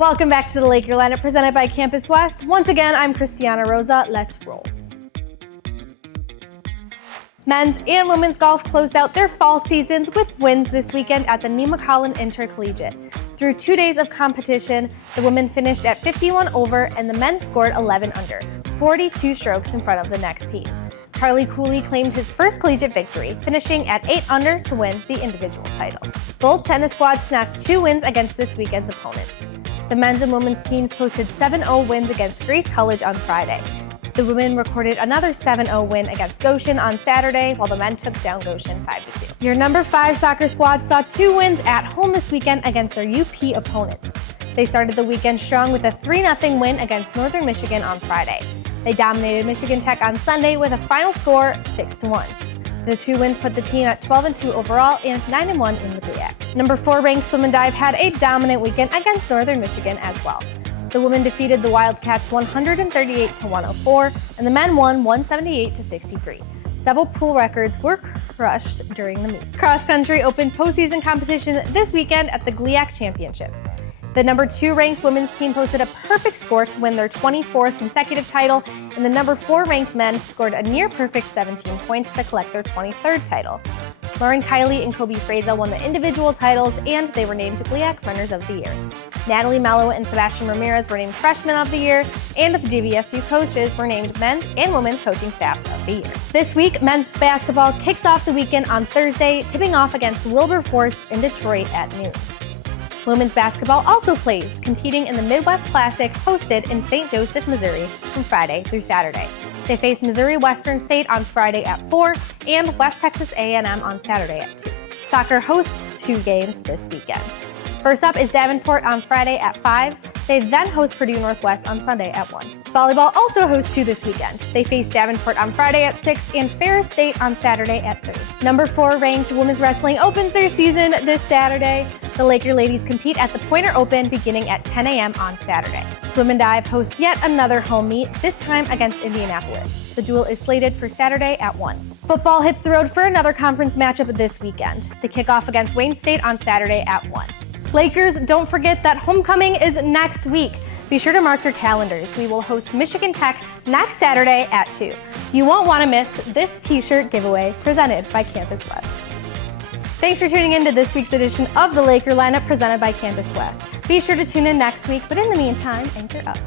Welcome back to the Laker Lineup presented by Campus West. Once again, I'm Christiana Rosa. Let's roll. Men's and women's golf closed out their fall seasons with wins this weekend at the Nemacolin Intercollegiate. Through 2 days of competition, the women finished at 51 over and the men scored 11 under, 42 strokes in front of the next team. Charlie Cooley claimed his first collegiate victory, finishing at 8 under to win the individual title. Both tennis squads snatched 2 wins against this weekend's opponents. The men's and women's teams posted 7-0 wins against Grace College on Friday. The women recorded another 7-0 win against Goshen on Saturday, while the men took down Goshen 5-2. Your number 5 soccer squad saw 2 wins at home this weekend against their UP opponents. They started the weekend strong with a 3-0 win against Northern Michigan on Friday. They dominated Michigan Tech on Sunday with a final score 6-1. The 2 wins put the team at 12-2 overall and 9-1 in the GLIAC. Number 4 ranked Swim and Dive had a dominant weekend against Northern Michigan as well. The women defeated the Wildcats 138-104, and the men won 178-63. Several pool records were crushed during the meet. Cross country opened postseason competition this weekend at the GLIAC Championships. The number 2 ranked women's team posted a perfect score to win their 24th consecutive title, and the number 4 ranked men scored a near-perfect 17 points to collect their 23rd title. Lauren Kiley and Kobe Fraza won the individual titles, and they were named GLIAC Runners of the Year. Natalie Mello and Sebastian Ramirez were named Freshmen of the Year, and the GVSU coaches were named Men's and Women's Coaching Staffs of the Year. This week, men's basketball kicks off the weekend on Thursday, tipping off against Wilberforce in Detroit at noon. Women's basketball also plays, competing in the Midwest Classic hosted in St. Joseph, Missouri from Friday through Saturday. They face Missouri Western State on Friday at 4 and West Texas A&M on Saturday at 2. Soccer hosts 2 games this weekend. First up is Davenport on Friday at 5. They then host Purdue Northwest on Sunday at 1. Volleyball also hosts 2 this weekend. They face Davenport on Friday at 6 and Ferris State on Saturday at 3. Number 4 ranked women's wrestling opens their season this Saturday. The Laker ladies compete at the Pointer Open beginning at 10 a.m. on Saturday. Swim and Dive host yet another home meet, this time against Indianapolis. The duel is slated for Saturday at 1. Football hits the road for another conference matchup this weekend. They kick off against Wayne State on Saturday at 1. Lakers, don't forget that homecoming is next week. Be sure to mark your calendars. We will host Michigan Tech next Saturday at 2. You won't want to miss this t-shirt giveaway presented by Campus West. Thanks for tuning in to this week's edition of the Laker Lineup presented by Campus West. Be sure to tune in next week, but in the meantime, anchor up.